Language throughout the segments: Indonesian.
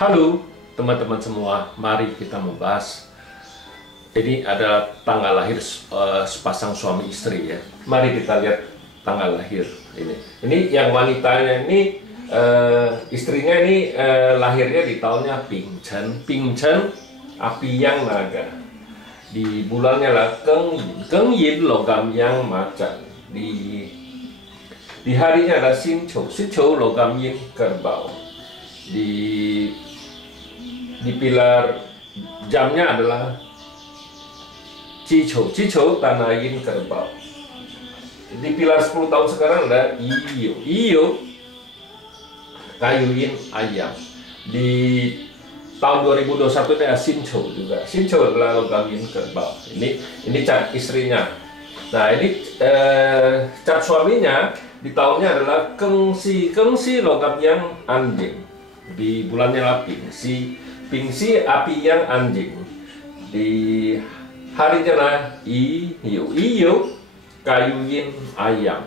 Halo teman-teman semua, mari kita membahas. Ini adalah tanggal lahir sepasang suami istri ya. Mari kita lihat tanggal lahir ini. Ini yang wanitanya ini istrinya ini lahirnya di tahunnya Bingchen. Bingchen api yang naga. Di bulannya lah Gengyin. Gengyin logam yang macan. Di harinya ada Sinchou. Sinchou logam yin kerbau. Di pilar jamnya adalah Cicou. Cicou tanah yin kerbau. Di pilar 10 tahun sekarang ada Iyo. Iyo kayu yin ayam. Di tahun 2021 ini ada Sinchou juga. Sinchou adalah logam yin kerbau. Ini cat istrinya. Nah ini cat suaminya di tahunnya adalah Gengsi. Gengsi logam yang anjing. Di bulannya lah Bingsi. Bingsi api yang anjing. Di harinya lah Iyo. Iyo kayu yin ayam.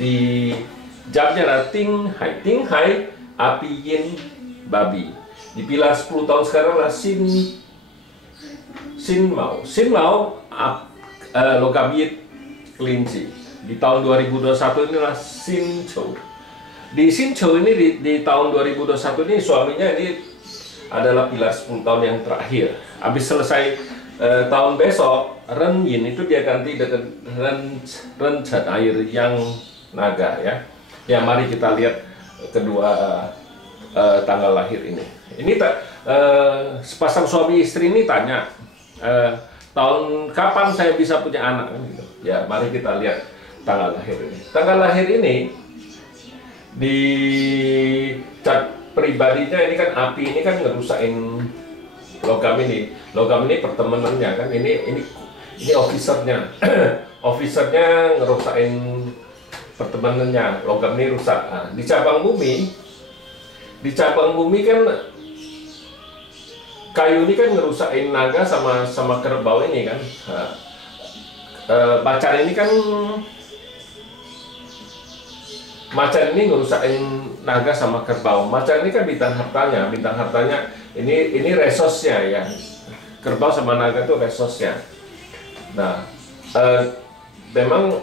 Di jamnya lah Tinghai. Tinghai api yin babi. Di pilar 10 tahun sekarang lah Sinmao. Sinmao logam yin kelinci. Di tahun 2021 ini lah Sinchou. Di Sinchou ini di tahun 2021 ini suaminya ini adalah pilar 10 tahun yang terakhir. Habis selesai tahun besok Renyin itu dia ganti dengan Renchen air yang naga ya. Ya mari kita lihat kedua tanggal lahir ini. Ini sepasang suami istri ini tanya tahun kapan saya bisa punya anak kan gitu. Ya mari kita lihat tanggal lahir ini. Tanggal lahir ini di cat pribadinya ini kan api ini kan ngerusakin logam ini. Logam ini pertemanannya kan ini officernya. Officernya ngerusakin pertemanannya. Logam ini rusak. Nah, di cabang bumi kan kayu ini kan ngerusakin naga sama kerbau ini kan. Nah, macan ini kan macan ini ngerusakin naga sama kerbau. Macan ini kan bintang hartanya ini resosnya ya. Kerbau sama naga itu resosnya. Nah, memang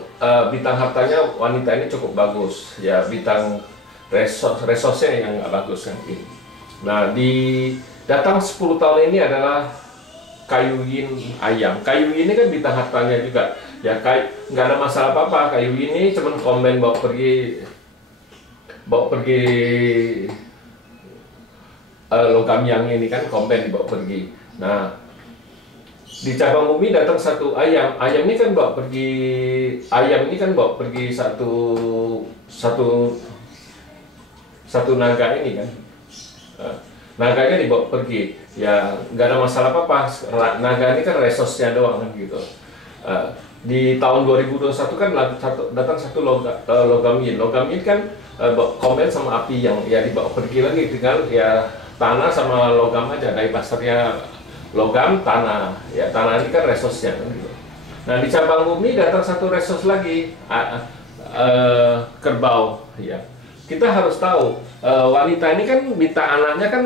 bintang hartanya wanita ini cukup bagus ya. Bintang resosnya yang nggak bagus kan ini. Nah, di datang 10 tahun ini adalah kayu yin ayam. Kayu yin ini kan bintang hartanya juga. Ya nggak ada masalah apa-apa. Kayu yin ini cuman komen bawa pergi logam yang ini kan komben dibawa pergi. Nah di cabang bumi datang satu ayam. Ayam ini kan bawa pergi satu naga ini kan. Naganya dibawa pergi. Ya nggak ada masalah apa-apa. Naga ini kan resosnya doang kan gitu. Di tahun 2021 kan datang satu logam yin. Logam yin kan komen sama api yang ya dibawa pergi lagi, tinggal ya tanah sama logam aja. Dari pasarnya logam tanah ya, tanah ini kan resosnya kan gitu. Nah di cabang bumi datang satu resos lagi, kerbau ya. Kita harus tahu wanita ini kan bintang anaknya kan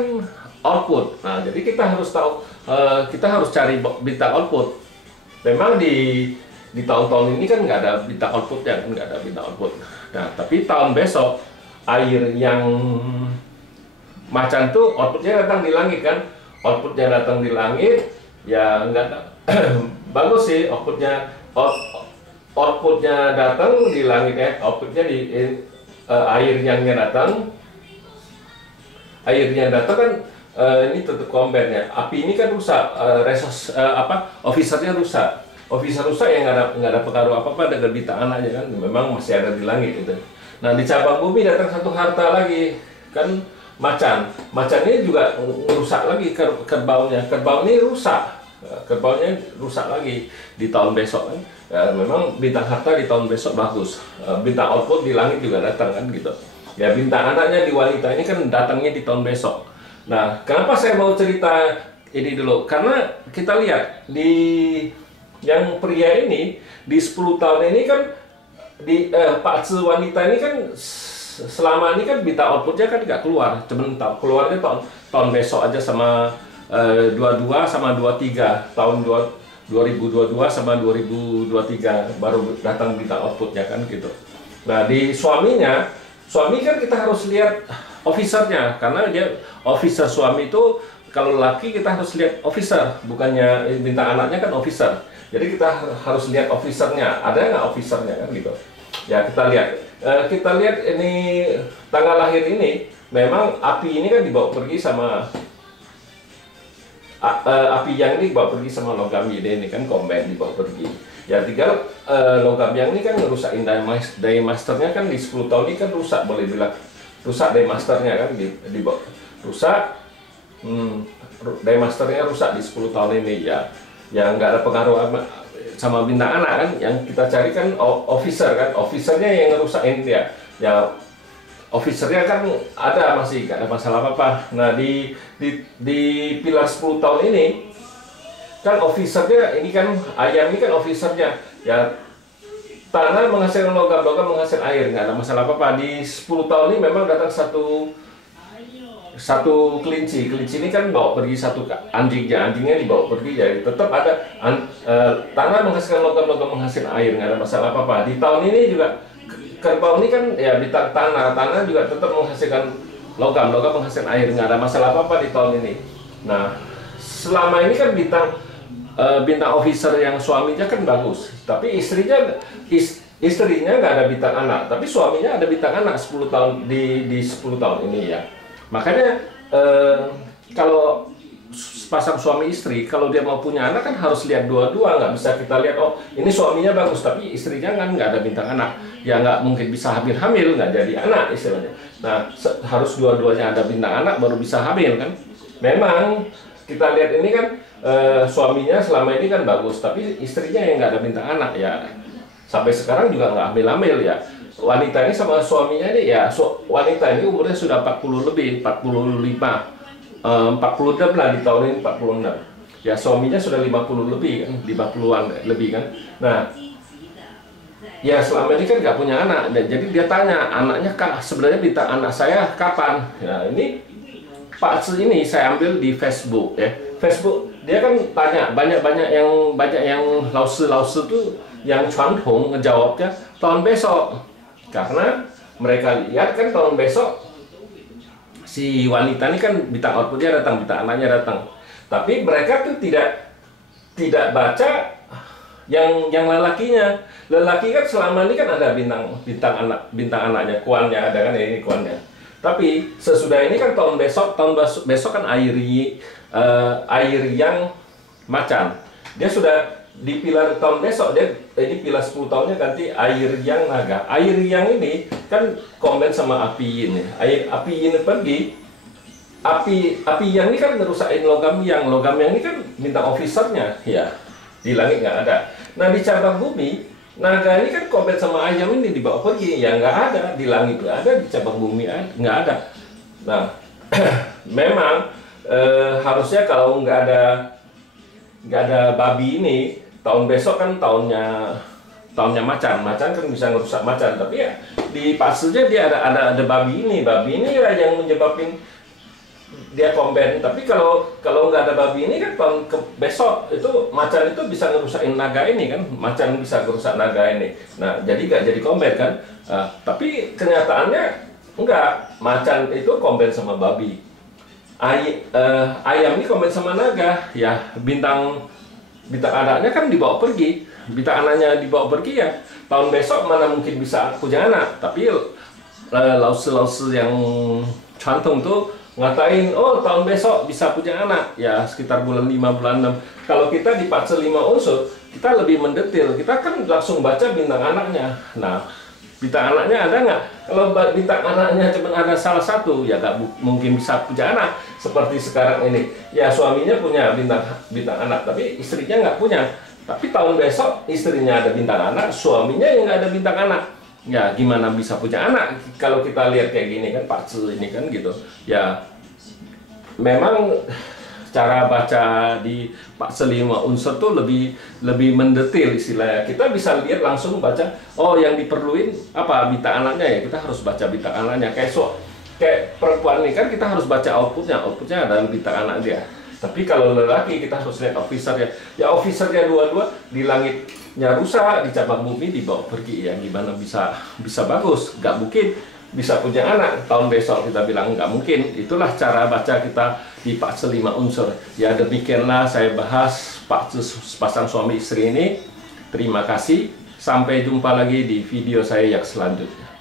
output. Nah jadi kita harus tahu, kita harus cari bintang output. Memang di tahun-tahun ini kan nggak ada bintang outputnya, kan nggak ada bintang output. Nah, tapi tahun besok air yang macan tuh outputnya datang di langit kan, outputnya datang di langit, ya nggak bagus sih outputnya datang di langit ya, outputnya di airnya datang kan ini tetap komben ya. Api ini kan rusak, officernya rusak. Officer rusak yang nggak ada pengaruh apa-apa dengan bintang anaknya kan, memang masih ada di langit gitu. Nah di cabang bumi datang satu harta lagi kan, macan ini juga merusak lagi kerbaunya. Kerbau ini rusak, kerbaunya rusak lagi di tahun besok kan. Ya, memang bintang harta di tahun besok bagus, bintang output di langit juga datang kan gitu. Ya bintang anaknya di wanita ini kan datangnya di tahun besok. Nah kenapa saya mau cerita ini dulu, karena kita lihat di yang pria ini di 10 tahun ini kan di Pak wanita ini kan selama ini kan bintang outputnya kan nggak keluar, cuman keluarnya tahun besok aja sama 22 sama 23 tahun 2022 sama 2023 baru datang bintang outputnya kan gitu. Nah di suami kan kita harus lihat officernya, karena dia officer suami itu, kalau laki kita harus lihat officer, bukannya bintang anaknya kan officer. Jadi kita harus lihat officernya, ada nggak officernya kan gitu. Ya kita lihat ini tanggal lahir ini, memang api ini kan dibawa pergi sama api yang ini dibawa pergi sama logam ini kan combine dibawa pergi. Ya tinggal logam yang ini kan ngerusakin Daymasternya kan di 10 tahun ini kan rusak, boleh bilang rusak Daymasternya kan dibawa rusak. Daymasternya rusak di 10 tahun ini ya. Yang nggak ada pengaruh sama bintang anak kan, yang kita cari kan officer kan, officernya yang ngerusakin dia. Ya officernya kan ada, masih nggak ada masalah apa-apa. Nah di pilar 10 tahun ini kan officernya ini kan ayam ini kan officernya ya, tanah menghasilkan logam menghasilkan air, nggak ada masalah apa-apa. Di 10 tahun ini memang datang satu kelinci ini kan bawa pergi satu anjingnya dibawa pergi, jadi tetap ada tanah menghasilkan logam menghasilkan air, nggak ada masalah apa-apa. Di tahun ini juga kerbau ini kan ya bintang tanah juga tetap menghasilkan logam menghasilkan air, nggak ada masalah apa-apa di tahun ini. Nah selama ini kan bintang officer yang suaminya kan bagus, tapi istrinya nggak ada bintang anak, tapi suaminya ada bintang anak 10 tahun di 10 tahun ini ya. Makanya kalau pasang suami istri, kalau dia mau punya anak kan harus lihat dua-dua, nggak bisa kita lihat oh ini suaminya bagus tapi istrinya kan nggak ada bintang anak, ya nggak mungkin bisa hamil nggak jadi anak istilahnya. Nah harus dua-duanya ada bintang anak baru bisa hamil kan. Memang kita lihat ini kan suaminya selama ini kan bagus, tapi istrinya yang nggak ada bintang anak ya, sampai sekarang juga nggak hamil ya. Wanita ini sama suaminya ini ya, wanita ini umurnya sudah 40 lebih, 45, 46 lah di tahun ini 46. Ya suaminya sudah 50 lebih kan, 50-an lebih kan. Nah, ya selama ini kan nggak punya anak, dan jadi dia tanya anaknya sebenarnya bintang anak saya kapan? Ya ini Pak ini saya ambil di Facebook ya. Facebook dia kan tanya banyak yang lause tuh yang传统ngejawabnya tahun besok. Karena mereka lihat kan tahun besok si wanita ini kan bintang outputnya datang, bintang anaknya datang. Tapi mereka tuh tidak baca yang lelakinya. Lelaki kan selama ini kan ada bintang anaknya, kuannya ada kan ya, ini kuannya. Tapi sesudah ini kan tahun besok kan air yang macan. Dia sudah di pilar tahun besok, dia ini pilar 10 tahunnya ganti air yang naga. Air yang ini kan komen sama api ini. Api ini pergi, api yang ini kan ngerusakin logam yang ini kan bintang officernya ya, di langit nggak ada. Nah di cabang bumi naga ini kan komen sama ayam ini dibawa pergi, ya nggak ada, di langit nggak ada, di cabang bumi nggak ada. Nah memang harusnya kalau nggak ada babi ini, tahun besok kan tahunnya macan kan bisa ngerusak macan, tapi ya di pasnya dia ada babi ini ya yang menyebabkan dia komben. Tapi kalau nggak ada babi ini kan tahun besok itu macan itu bisa ngerusakin naga ini kan, macan bisa ngerusak naga ini. Nah jadi nggak jadi komben kan. Tapi kenyataannya enggak, macan itu komben sama babi. Ayam ini komben sama naga ya, bintang anaknya kan dibawa pergi, bintang anaknya dibawa pergi ya tahun besok mana mungkin bisa punya anak. Tapi lause yang cantung tuh ngatain oh tahun besok bisa punya anak ya sekitar bulan 5 bulan 6. Kalau kita di fase 5 unsur kita lebih mendetil, kita kan langsung baca bintang anaknya. Nah bintang anaknya ada nggak? Kalau bintang anaknya cuma ada salah satu ya nggak mungkin bisa punya anak. Seperti sekarang ini ya suaminya punya bintang anak tapi istrinya nggak punya. Tapi tahun besok istrinya ada bintang anak, suaminya yang nggak ada bintang anak. Ya gimana bisa punya anak kalau kita lihat kayak gini kan, Pak ini kan gitu ya. Memang cara baca di Pak 5 unsur tuh lebih mendetil istilahnya. Kita bisa lihat langsung baca oh yang diperluin apa bintang anaknya ya, kita harus baca bintang anaknya. Kayak kayak perempuan ini kan kita harus baca outputnya adalah bintang anak dia. Tapi kalau lelaki kita harus lihat officernya. Ya officernya dua-dua di langitnya rusak, di cabang bumi dibawa pergi, ya gimana bisa bagus? Nggak mungkin bisa punya anak tahun besok, kita bilang nggak mungkin. Itulah cara baca kita di Pak 5 unsur. Ya demikianlah saya bahas pasang suami istri ini. Terima kasih. Sampai jumpa lagi di video saya yang selanjutnya.